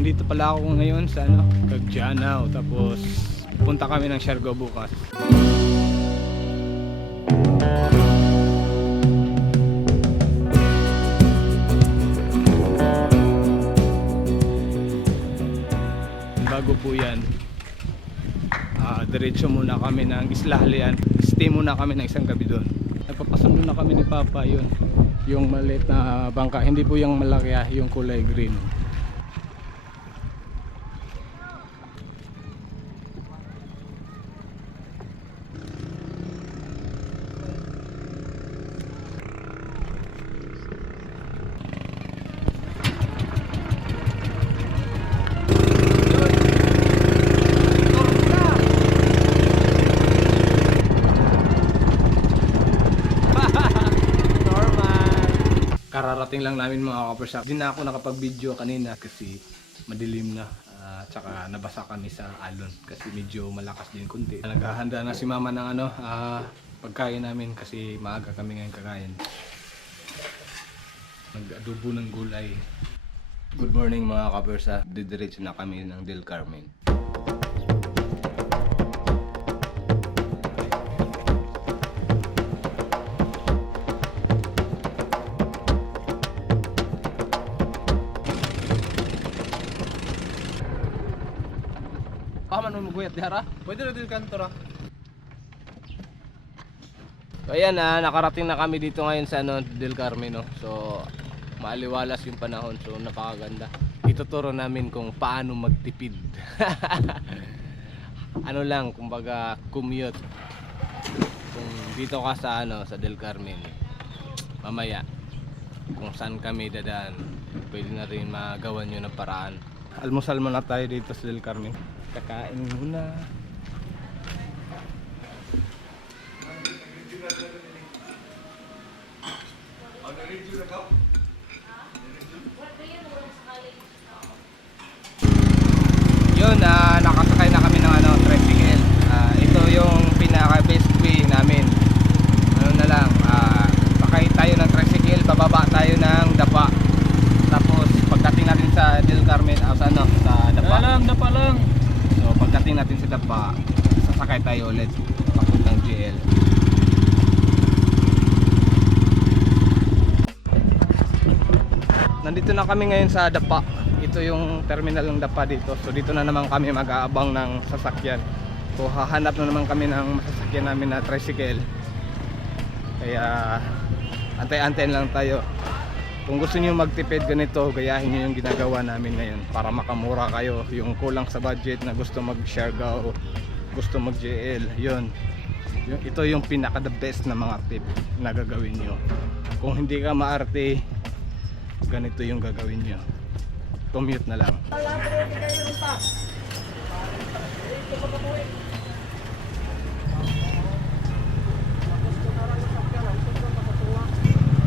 nandito pala ako ngayon sa Caggianao, tapos punta kami ng Siargao bukas. Bago po yan, diretso muna kami ng Isla Halian. Stay muna kami ng isang gabi doon. Nagpapasundo na kami ni Papa yun, yung maliit na bangka, hindi po yung malaki, yung kulay green. Kararating lang namin mga kapersa. Hindi na ako nakapag-video kanina kasi madilim na. Tsaka nabasa kami sa alon kasi medyo malakas din kunti. Naghahanda na si Mama ng pagkain namin kasi maaga kami ngayon kakain. Nag-adobo ng gulay. Good morning mga kapersa. Didiretso na kami ng Del Carmen. Man maguyat dihara. Pwede na din kanto ra. So ayan, nakarating na kami dito ngayon sa Del Carmen, no. So maaliwalas yung panahon, so napakaganda. Ituturo namin kung paano magtipid. Ano lang, kumbaga commute. Kung dito ka sa sa Del Carmen, mamaya kung saan kami dadaan, pwede na rin magawa nyo ng paraan. Almusal muna tayo dito sa Del Carmen. Kakain muna. Yun, nakasakay na kami ng tricycle. Ito yung pinaka best way namin. Ano na lang, sakay tayo ng tricycle, bababa tayo ng dapa. Tapos pagdating natin sa Del Carmen, sa dapa lang. So pagdating natin sa dapa, sasakay tayo ulit papuntang GL. Nandito na kami ngayon sa dapa. Ito yung terminal ng dapa dito. So dito na naman kami mag-aabang ng sasakyan. So hahanap na naman kami ng masasakyan namin na tricycle. Kaya antay-antayin lang tayo. Kung gusto niyo magtipid ganito, gayahin niyo yung ginagawa namin ngayon para makamura kayo. Yung kulang sa budget na gusto mag-Siargao, gusto mag-JL, yun. Ito yung pinaka the best na mga tip na gagawin niyo. Kung hindi ka maarte, ganito yung gagawin niyo. Commute na lang.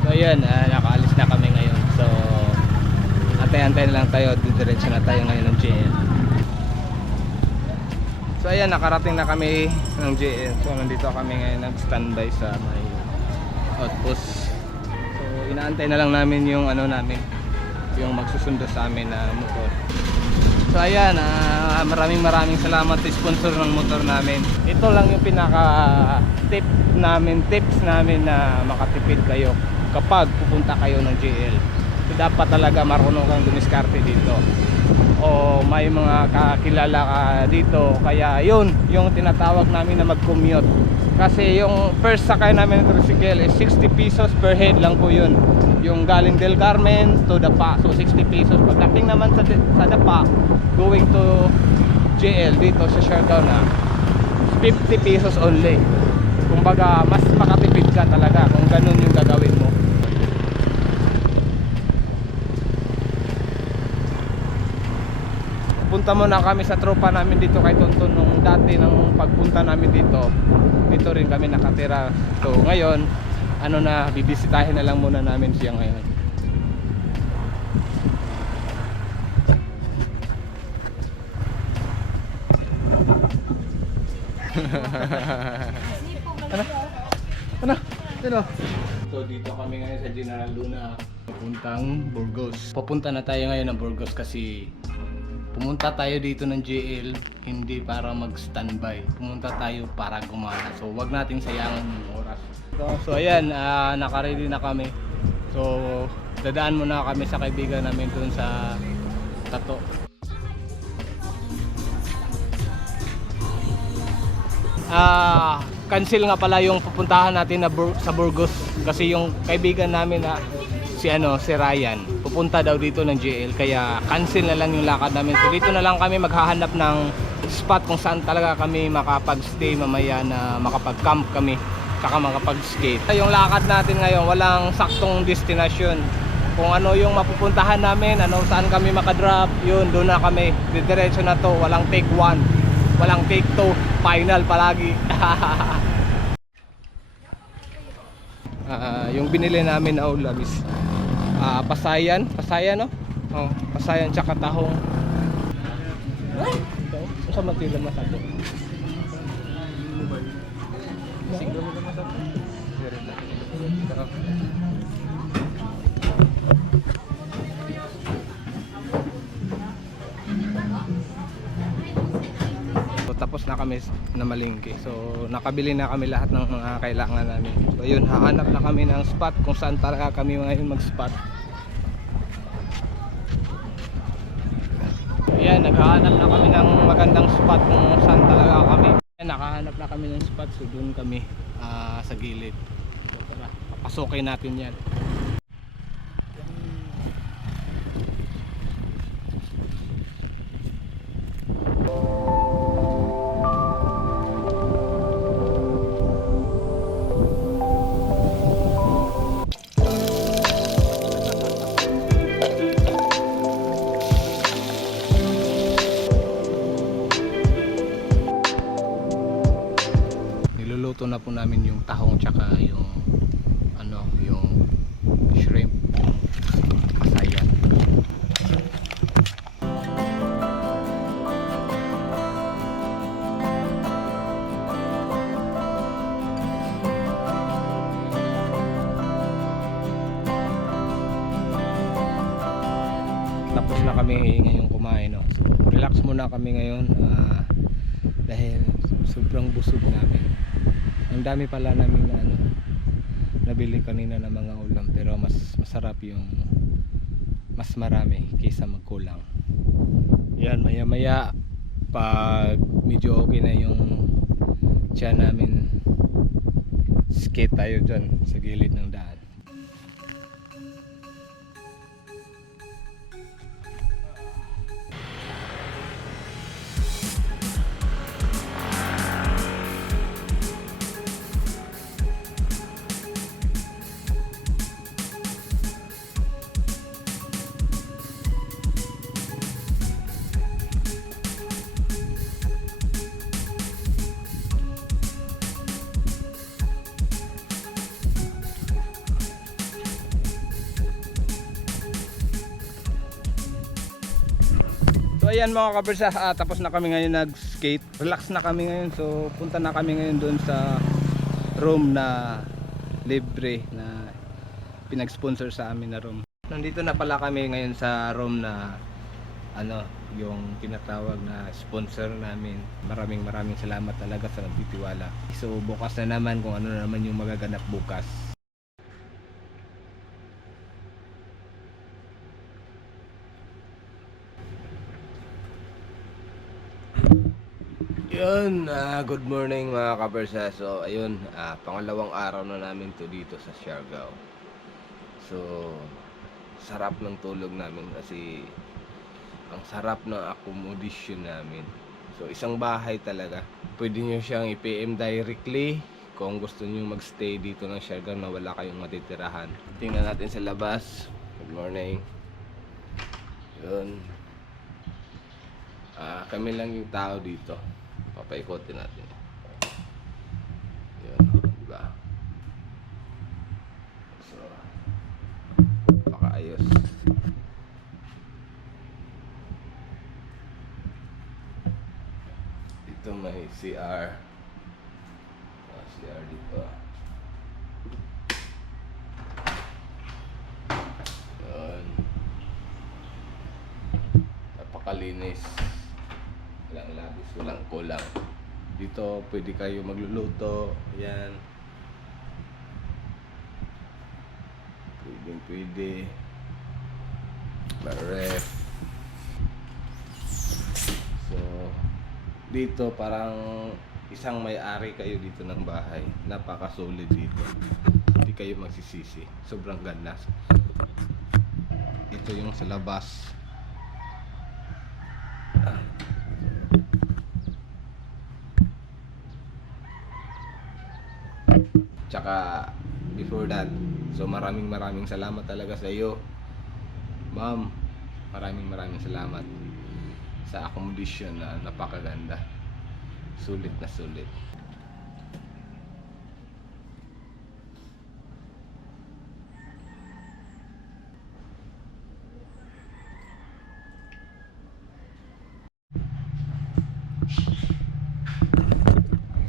So ayan, nakaalis na kami ngayon. So antay-antay na lang tayo, didiretso na tayo ngayon ng JL. So ayan, nakarating na kami ng JL. So nandito kami ngayon, nag-standby sa may outpost. So inaantay na lang namin yung yung magsusundo sa amin na motor. So ayan, maraming salamat sa sponsor ng motor namin. Ito lang yung pinaka tips namin na makatipid kayo kapag pupunta kayo ng JL. So dapat talaga marunong kang dumiskarte dito, o may mga kakilala ka dito. Kaya yun yung tinatawag namin na mag-commute. Kasi yung first sakay namin ng tricycle is 60 pesos per head lang po yun, yung galing Del Carmen to Dapa. So 60 pesos. Pagdating naman sa Dapa going to JL dito sa Siargao na 50 pesos only. Kumbaga mas makatipid ka talaga kung ganun yung gagawin mo. Punta muna kami sa tropa namin dito kay Tonton. Nung dati ng pagpunta namin dito rin kami nakatira. So ngayon bibisitahin na lang muna namin siya ngayon. Ano? So dito kami ngayon sa General Luna, papuntang Burgos. Papunta na tayo ngayon ng Burgos kasi pumunta tayo dito ng JL hindi para mag-standby. Pumunta tayo para gumana. So wag nating sayangan yung oras. So ayan, naka-ready na kami. So dadaan muna kami sa kaibigan namin dun sa Tato. Cancel nga pala yung pupuntahan natin na sa Burgos kasi yung kaibigan namin na si Ryan pupunta daw dito ng JL, kaya cancel na lang yung lakad namin. So dito na lang kami maghahanap ng spot kung saan talaga kami makapag-stay mamaya, na makapag-camp kami saka makapag-skate. Yung lakad natin ngayon walang saktong destination. Kung ano yung mapupuntahan namin, saan kami makadrop, yun doon na kami didiretso na to. Walang take 1, walang take 2, final palagi. Yung binili namin na ulam is pasayan no? Oh, pasayan tsaka tahong. Sa matila masabi. Siguro mo masabi. Tapos na kami na malingki. So nakabili na kami lahat ng mga kailangan namin. So yun, hahanap na kami ng spot kung saan talaga kami ngayon mag-spot. Ayan, naghahanap na kami ng magandang spot kung saan talaga kami. Ayan, nakahanap na kami ng spot. So doon kami sa gilid. So tara, papasukin natin yan. Niluluto na po namin yung tahong tsaka yung yung shrimp, pasayan. Tapos na kami ngayong kumain, no? So relax muna kami ngayon dahil sobrang busog namin. Ang dami pala namin na nabili kanina ng mga ulam, pero mas masarap yung mas marami kaysa magkulang. Yan, maya maya pag medyo okay na yung tiyan namin, skate tayo dyan sa gilid ng daan. So ayan mga kabersa, tapos na kami ngayon nag-skate. Relax na kami ngayon. So punta na kami ngayon doon sa room na libre na pinag-sponsor sa amin na room. Nandito na pala kami ngayon sa room na yung tinatawag na sponsor namin. Maraming salamat talaga sa nagtitiwala. So bukas na naman kung ano na naman yung magaganap bukas. Yun, good morning mga kapersa. So ayun, pangalawang araw na namin to dito sa Siargao. So sarap ng tulog namin kasi ang sarap ng accommodation namin. So isang bahay talaga. Pwede nyo siyang i-PM directly kung gusto nyo magstay dito ng Siargao na wala kayong matitirahan. Tingnan natin sa labas. Good morning. Yun, kami lang yung tao dito. Papaikotin natin. Yun, diba? So pakaayos. Dito may CR. CR dito. Yun. napakalinis. Walang labis, walang kulang. Dito pwede kayo magluluto. Ayan. Pwede. Ref. So, dito parang isang may-ari kayo dito ng bahay. Napaka-solid dito. Hindi kayo magsisisi. Sobrang ganda. Ito yung sa labas. Tsaka before that, so maraming salamat talaga sa iyo, ma'am. Maraming salamat sa accommodation na napakaganda. Sulit na sulit.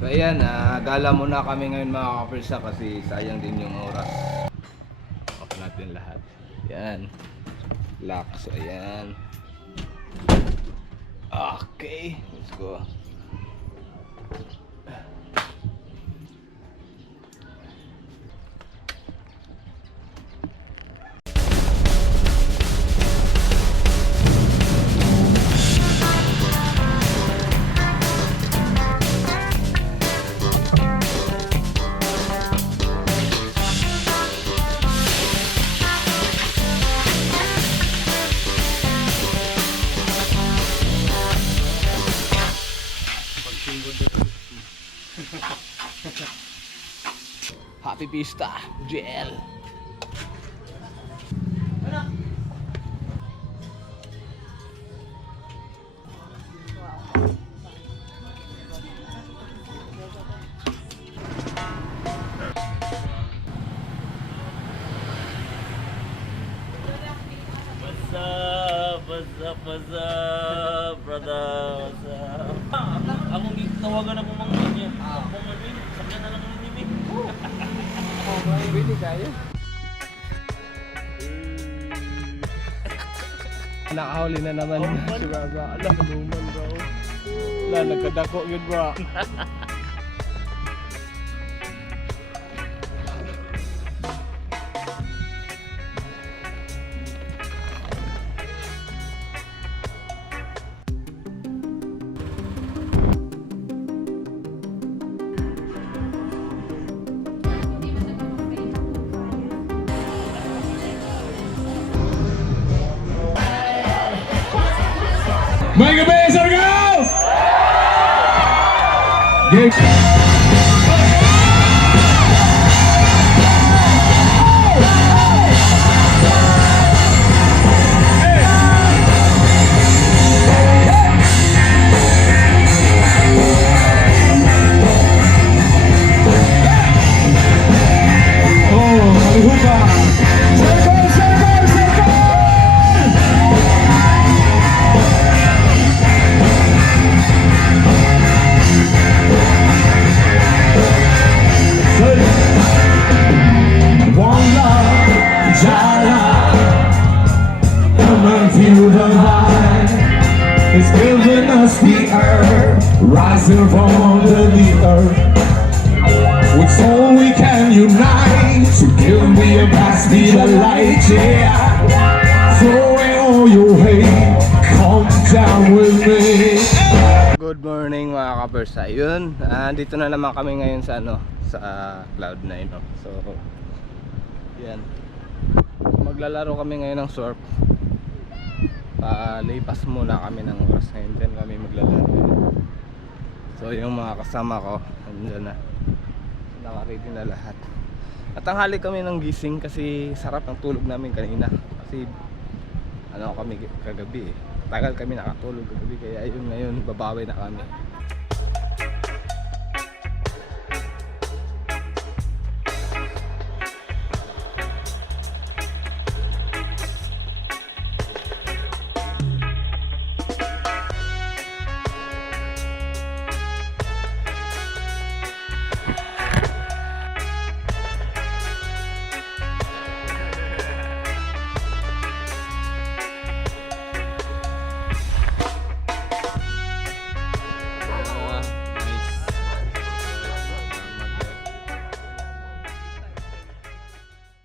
So ayan, gala muna kami ngayon mga kapersa kasi sayang din yung oras. Off natin lahat. Yan. Lock. So ayan. Okay, let's go. Happy Pista, JL. What's up, brother? What's up? Akong tawagan na po mga niya. Ako man yun, sakyan na lang ninyo eh. Oh, may bili kayo. Nakahuli na naman si Baba. Alam, luman bro. Wala, nagkadako yun bro. Mga gabi, Sargaw! Oh, malihupa! Sargaw, Sargaw, Sargaw! One love, Jaya, come and feel the vibe. It's giving us the earth, rising from under the earth. With all we can unite to give me a blast, be the light, yeah. Throw away all your hate, come down with me. Good morning mga kapersa. Yun, dito na naman kami ngayon sa sa Cloud9, no? So yan, maglalaro kami ngayon ng surf. Lipas muna kami ng oras ngayon, then kami maglalaro. So yung mga kasama ko andyan na, naka-ready na lahat. At tanghali kami ng gising kasi sarap ng tulog namin kanina. Kasi kami kagabi eh. Tagal kami nakatulog kagabi, kaya ayun, ngayon babawi na kami.